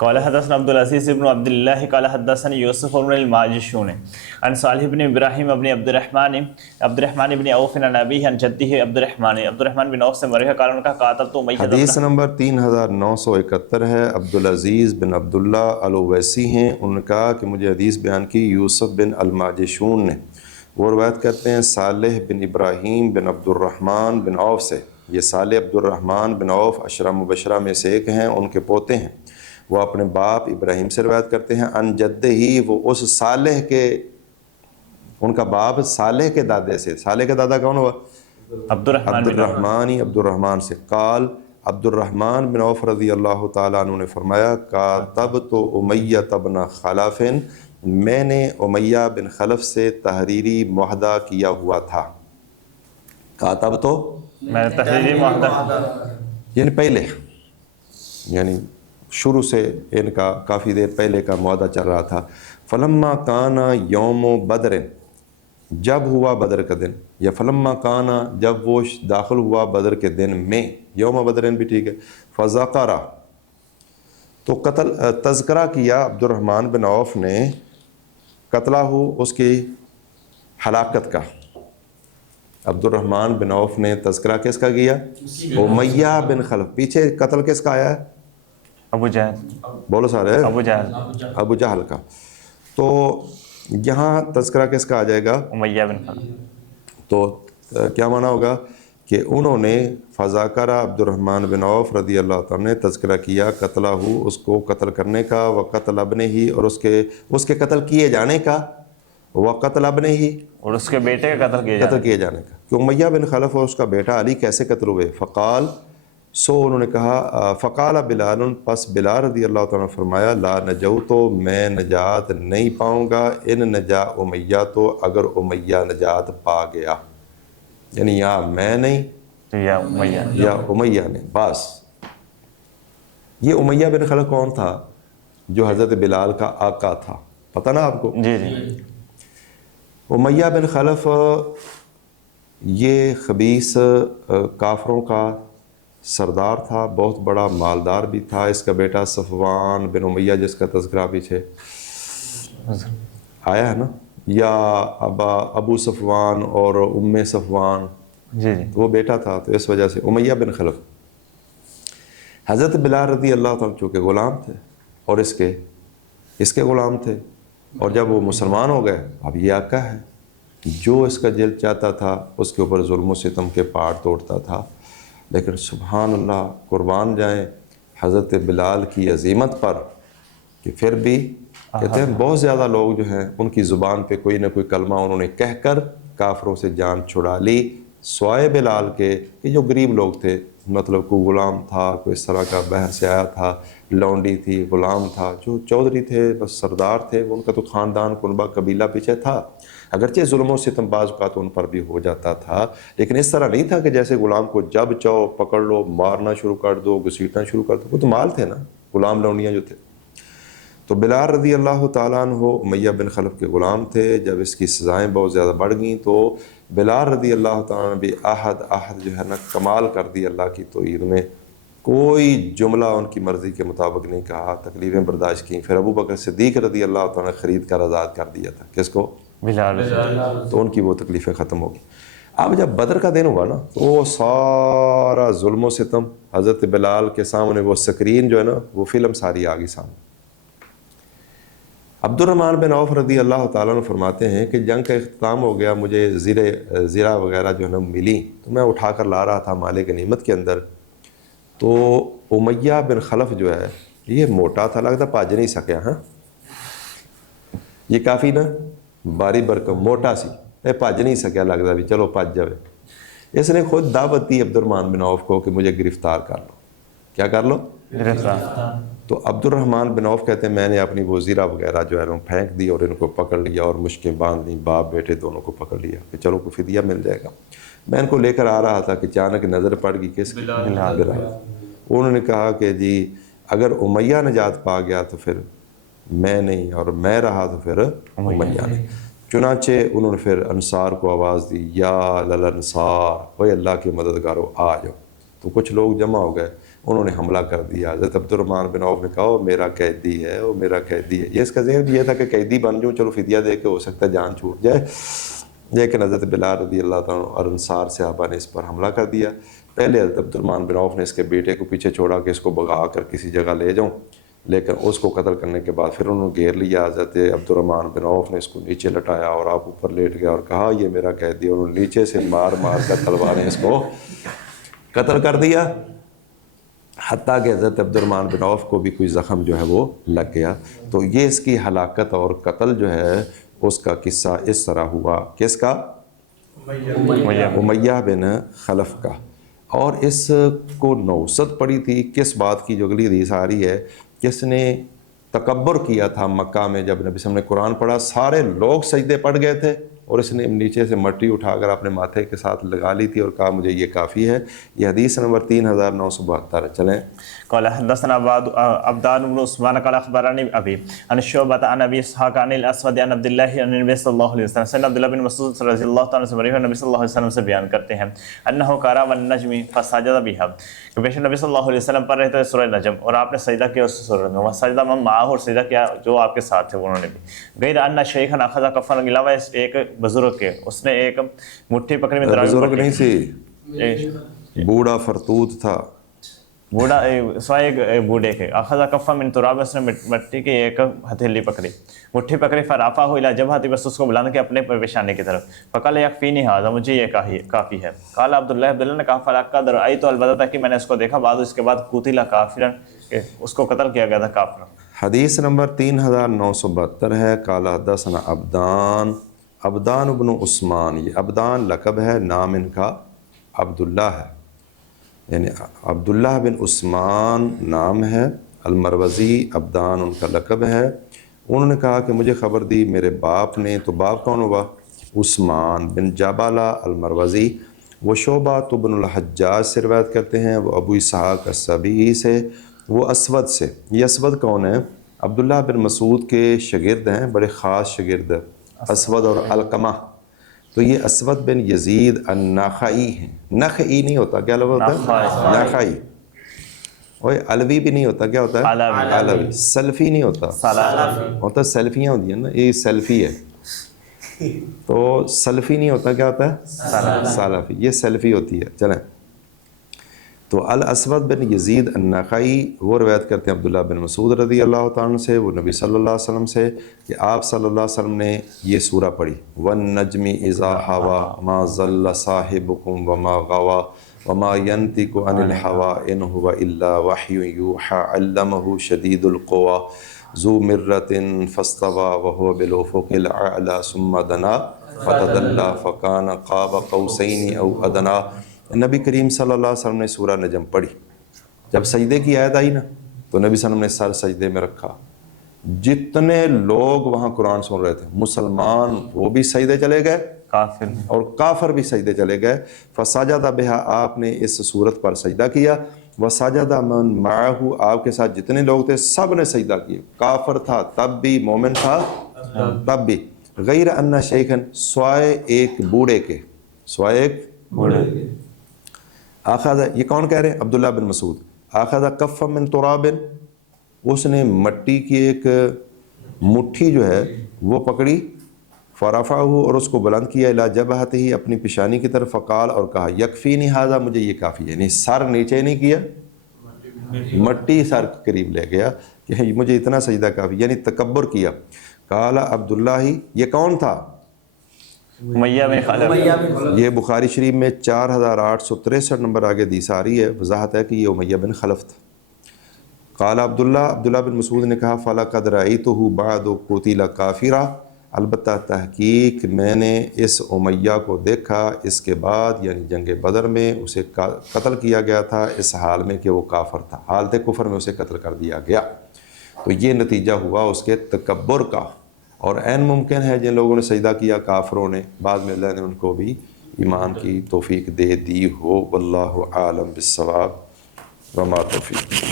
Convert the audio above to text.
قال حدثنا عبد العزيز بن عبد الله قال حدثني يوسف بن الماجشون عن صالح بن ابراهيم بن عبد الرحمن بن عوف عن ابيه عن جده عبد الرحمن بن عوف سے مروی ہے قال ان کا قاتلت امیہ حدیث نمبر 3971 ہے، عبدالعزیز بن عبداللہ الویسی ہیں، ان کا کہ مجھے حدیث بیان کی یوسف بن الماجشون نے، وہ روایت کرتے ہیں صالح بن ابراہیم بن عبد الرحمن بن عوف سے۔ یہ صالح عبد الرحمن بن عوف عشرہ مبشرہ میں سے ایک ہیں، ان کے پوتے ہیں، وہ اپنے باپ ابراہیم سے روایت کرتے ہیں، ان جدہ ہی، وہ اس صالح کے، ان کا باپ صالح کے دادے سے، صالح کا دادا کون ہوا؟ عبد الرحمن سے۔ قال عبد الرحمن بن عوف رضی اللہ تعالیٰ عنہ نے فرمایا کاتبت امیہ بن خلف، میں نے امیہ بن خلف سے تحریری معاہدہ کیا ہوا تھا۔ کاتب تو میں نے تحریری معاہدہ یعنی پہلے، یعنی شروع سے ان کا کافی دیر پہلے کا معاہدہ چل رہا تھا۔ فلما کانا یوم بدر، جب ہوا بدر کا دن، یا فلما کانا جب وہ داخل ہوا بدر کے دن میں، یوم بدر بھی ٹھیک ہے، فذکر، تو تذکرہ کیا عبد الرحمن بن عوف نے قتلہ اس کی ہلاکت کا۔ عبد الرحمن بن عوف نے تذکرہ کس کا کیا؟ امیہ بن خلف۔ پیچھے قتل کس کا آیا ہے؟ ابو جہل، بولو سارے، ابو جہل کا۔ تو یہاں تذکرہ کس کا آ جائے گا؟ امیہ بن خلف۔ تو کیا معنی ہوگا کہ انہوں نے فذاکر عبد الرحمن بن عوف رضی اللہ تعالیٰ نے تذکرہ کیا قتلہ، اس کو قتل کرنے کا، وقتل ابنہ ہی، اور اس کے قتل کیے جانے کا، وقتل ابنہ ہی، اور اس کے بیٹے کا قتل کیے جانے کا۔ کہ امیہ بن خلف اور اس کا بیٹا علی کیسے قتل ہوئے؟ فقال، سو انہوں نے کہا، فقال بلال، پس بلال رضی اللہ تعالیٰ نے فرمایا لا نجوت، تو میں نجات نہیں پاؤں گا، ان نجا امیہ، تو اگر امیہ نجات پا گیا، یعنی یا میں نہیں یا امیہ نے۔ بس یہ امیہ بن خلف کون تھا؟ جو حضرت بلال کا آقا تھا، پتہ نا آپ کو؟ جی جی۔ امیہ بن خلف یہ خبیث کافروں کا سردار تھا، بہت بڑا مالدار بھی تھا۔ اس کا بیٹا صفوان بن امیہ جس کا تذکرہ پیچھے آیا ہے نا، یا ابو صفوان اور ام صفوان، جی جی، وہ بیٹا تھا، تو اس وجہ سے امیہ بن خلف۔ حضرت بلال رضی اللہ تعالیٰ چونکہ غلام تھے اور اس کے غلام تھے، اور جب وہ مسلمان ہو گئے، اب یہ آقا ہے، جو اس کا دل چاہتا تھا اس کے اوپر ظلم و ستم کے پہاڑ توڑتا تھا۔ لیکن سبحان اللہ، قربان جائیں حضرت بلال کی عظیمت پر، کہ پھر بھی کہتے ہیں بہت زیادہ لوگ جو ہیں ان کی زبان پہ کوئی نہ کوئی کلمہ انہوں نے کہہ کر کافروں سے جان چھڑا لی، سوائے بلال کے کہ جو غریب لوگ تھے، مطلب کوئی غلام تھا، کوئی اس طرح کا باہر سے آیا تھا، لونڈی تھی، غلام تھا، جو چودھری تھے، بس سردار تھے، ان کا تو خاندان کنبہ قبیلہ پیچھے تھا۔ اگرچہ ظلم و ستم بعض اوقات ان پر بھی ہو جاتا تھا، لیکن اس طرح نہیں تھا کہ جیسے غلام کو جب چاہو پکڑ لو، مارنا شروع کر دو، گھسیٹنا شروع کر دو۔ وہ تو مال تھے نا، غلام لونڈیاں جو تھے۔ تو بلال رضی اللہ تعالیٰ عنہ امیہ بن خلف کے غلام تھے۔ جب اس کی سزائیں بہت زیادہ بڑھ گئیں تو بلال رضی اللہ تعالیٰ نے بھی عہد جو ہے نا کمال کر دی اللہ کی توحید میں، کوئی جملہ ان کی مرضی کے مطابق نہیں کہا، تکلیفیں برداشت کیں۔ پھر ابو بکر صدیق رضی اللہ تعالیٰ نے خرید کر آزاد کر دیا تھا، کس کو؟ بلال، تو ان کی وہ تکلیفیں ختم ہو گئی۔ اب جب بدر کا دن ہوا نا، تو وہ سارا ظلم و ستم حضرت بلال کے سامنے، وہ سکرین جو ہے نا، وہ فلم ساری آ گئی سامنے۔ عبد الرحمن بن عوف رضی اللہ تعالیٰ عنہ فرماتے ہیں کہ جنگ کا اختتام ہو گیا، مجھے زرہ وغیرہ جو ہے نا ملی، تو میں اٹھا کر لا رہا تھا مال غنیمت کے اندر، تو امیہ بن خلف جو ہے یہ موٹا تھا، لگتا پاج نہیں سکیا، ہاں یہ کافی نا باری برکم موٹا سی، پاج نہیں سکیا، لگتا بھی چلو پاج جاوے۔ اس نے خود دعوت دی عبد الرحمن بن عوف کو کہ مجھے گرفتار کر لو۔ کیا کر لو؟ گرفتار۔ تو عبد الرحمن بن عوف کہتے ہیں میں نے اپنی وہ زیرہ وغیرہ جو ہے نا پھینک دی اور ان کو پکڑ لیا اور مشکیں باندھ لیں، باپ بیٹے دونوں کو پکڑ لیا کہ چلو کوئی فدیہ مل جائے گا۔ میں ان کو لے کر آ رہا تھا کہ اچانک نظر پڑ گئی کس کی؟ بلال۔ انہوں نے کہا کہ جی اگر امیہ نجات پا گیا تو پھر میں نہیں، اور میں رہا تو پھر امیہ نہیں۔ چنانچہ انہوں نے پھر انصار کو آواز دی، یا للانصار، اوے اللہ کے مددگارو آ جاؤ۔ تو کچھ لوگ جمع ہو گئے، انہوں نے حملہ کر دیا. حضرت عبد الرحمن بن عوف نے کہا وہ میرا قیدی ہے، وہ میرا قیدی ہے. یہ اس کا ذہن یہ تھا کہ قیدی بن جاؤں، چلو فدیہ دے کے ہو سکتا ہے جان چھوٹ جائے. لیکن حضرت بلال رضی اللہ تعالیٰ عنہ اور انصار صحابہ نے اس پر حملہ کر دیا. پہلے حضرت عبد الرحمن بن عوف نے اس کے بیٹے کو پیچھے چھوڑا کہ اس کو بھگا کر کسی جگہ لے جاؤں، لیکن اس کو قتل کرنے کے بعد پھر انہوں نے گھیر لیا. حضرت عبد الرحمن بن عوف نے اس کو نیچے لٹایا اور آپ اوپر لیٹ گیا اور کہا یہ میرا قیدی. انہوں نے نیچے سے مار مار کر تلواریں اس کو قتل کر دیا، حتیٰ کہ حضرت عبد الرحمن بن عوف کو بھی کوئی زخم جو ہے وہ لگ گیا. تو یہ اس کی ہلاکت اور قتل جو ہے اس کا قصہ اس طرح ہوا. کس کا؟ امیہ بن خلف کا. اور اس کو نوست پڑی تھی کس بات کی جو اگلی حدیث آ رہی ہے، کس نے تکبر کیا تھا مکہ میں. جب نبی صلی اللہ علیہ وسلم نے قرآن پڑھا سارے لوگ سجدے پڑ گئے تھے اور اس نے نیچے سے مٹی اٹھا کر اپنے ماتھے کے ساتھ لگا لی تھی اور کہا مجھے یہ کافی ہے. یہ حدیث نمبر 3972. چلیں. قال حدثنا عبدان بن عثمان قال اخبرني ابي عن شعبة عن ابي اسحاق عن الاسود عن عبد الله عن النبي صلی اللہ علیہ وسلم سے عبد اللہ بن مسعود رضی اللہ تعالیٰ عنہ سے نبی صلی اللہ علیہ وسلم سے بیان کرتے ہیں انه قرأ والنجم فسجد بها کہ بے شک نبی صلی اللہ علیہ وسلم پڑھ رہے تھے سورہ نجم اور آپ نے سجدہ کیا اس سورہ میں، وسجد من معه اور سجدہ کیا جو آپ کے ساتھ تھے انہوں نے بھی. غیر ان شیخا اخذ کفا علاوہ ایک بزرگ کے اس نے ایک مٹھی پکڑی میں دراز بزرگ نہیں سی، بوڑھا فرتوت تھا. بوڑھا سوائے ایک بوڑھے کے. اخذ کفا من تراب اس نے مٹی کی ایک ہتھیلی پکڑی، مٹھی پکڑی. فرافعہ الی جبہتی بس اس کو بلند کیا اپنے پیشانے کی طرف. فقال یکفینی ھذا مجھے یہ کافی ہے. قال عبداللہ نے کہا فلقد رأیت البتہ کہ میں نے اس کو دیکھا بعد اس کے بعد قتل کافرا کہ اس کو قتل کیا گیا تھا کافر. حدیث نمبر 3972 ہے. قال حدثنا عبدان بن عثمان. یہ عبدان لقب ہے، نام ان کا عبداللہ ہے، یعنی عبداللہ بن عثمان نام ہے. المروزی عبدان ان کا لقب ہے. انہوں نے کہا کہ مجھے خبر دی میرے باپ نے. تو باپ کون ہوا؟ عثمان بن جابالہ المروزی. وہ شعبہ بن الحجاج سے روایت کرتے ہیں، وہ ابو اسحاق السبیعی سے، وہ اسود سے. یہ اسود کون ہے؟ عبداللہ بن مسعود کے شاگرد ہیں، بڑے خاص شاگرد اسود اور علقمہ. تو یہ اسود بن یزید النخعی ہیں. نخعی نہیں ہوتا، کیا لفظ ہوتا ہے؟ نخعی. اور علوی بھی نہیں ہوتا، کیا ہوتا ہے؟ علوی. سلفی نہیں ہوتا، ہوتا سلفیاں ہوتی ہیں نا، یہ سلفی ہے. تو سلفی نہیں ہوتا، کیا ہوتا ہے؟ سلفی. یہ سلفی ہوتی ہے. چلیں. تو الاسود بن یزید النخعی وہ روایت کرتے ہیں عبداللہ بن مسعود رضی اللہ تعالیٰ عنہ سے، وہ نبی صلی اللہ علیہ وسلم سے، کہ آپ صلی اللہ علیہ وسلم نے یہ سورہ پڑھی وَالنَّجْمِ إِذَا هَوَى مَا ضَلَّ صَاحِبُكُمْ وَمَا غَوَى وَمَا يَنْطِقُ عَنِ الْهَوَىٰ إِنْ هُوَ إِلَّا وَحْيٌ يُوحَىٰ عَلَّمَهُ شَدِيدُ الْقُوَىٰ ذُو مِرَّةٍ فَاسْتَوَىٰ وَهُوَ بِالْأُفُقِ الْأَعْلَىٰ ثُمَّ دَنَا فَتَدَلَّىٰ فَكَانَ قَابَ قَوْسَيْنِ أَوْ أَدْنَىٰ. نبی کریم صلی اللہ علیہ وسلم نے سورہ نجم پڑھی. جب سجدے کی آیت آئی نا تو نبی صلی اللہ علیہ وسلم نے سر سجدے میں رکھا. جتنے لوگ وہاں قرآن سن رہے تھے، مسلمان وہ بھی سجدے چلے گئے، کافر اور کافر بھی سجدے چلے گئے. فسجد بہا آپ نے اس صورت پر سجدہ کیا. وسجد من معه آپ کے ساتھ جتنے لوگ تھے سب نے سجدہ کیا. کافر تھا تب بھی، مومن تھا تب بھی. غیر ان شیخن سوائے ایک بوڑھے کے، سوائے ایک بوڑھے. آخذ، یہ کون کہہ رہے ہیں؟ عبداللہ بن مسعود. آخذ کف من تراب، اس نے مٹی کی ایک مٹھی جو ہے وہ پکڑی. فرفعہ اور اس کو بلند کیا الی جبہتہ ہی اپنی پیشانی کی طرف. فقال اور کہا یکفینی ھذا مجھے یہ کافی ہے. یعنی سر نیچے نہیں کیا، مٹی سر کے قریب لے گیا کہ مجھے اتنا سجدہ کافی، یعنی تکبر کیا. قال عبداللہ، یہ کون تھا؟ امیہ بن خلف. یہ بخاری شریف میں 4863 نمبر آگے حدیث آ رہی ہے، وضاحت ہے کہ یہ امیہ بن خلف تھا. قال عبداللہ بن مسعود نے کہا فلقد رأیتہ بعد قتل کافرا، البتہ تحقیق میں نے اس امیہ کو دیکھا اس کے بعد، یعنی جنگ بدر میں اسے قتل کیا گیا تھا اس حال میں کہ وہ کافر تھا، حالت کفر میں اسے قتل کر دیا گیا. تو یہ نتیجہ ہوا اس کے تکبر کا. اور عین ممکن ہے جن لوگوں نے سجدہ کیا کافروں نے، بعد میں اللہ نے ان کو بھی ایمان کی توفیق دے دی ہو. واللہ عالم بالصواب وما توفیق.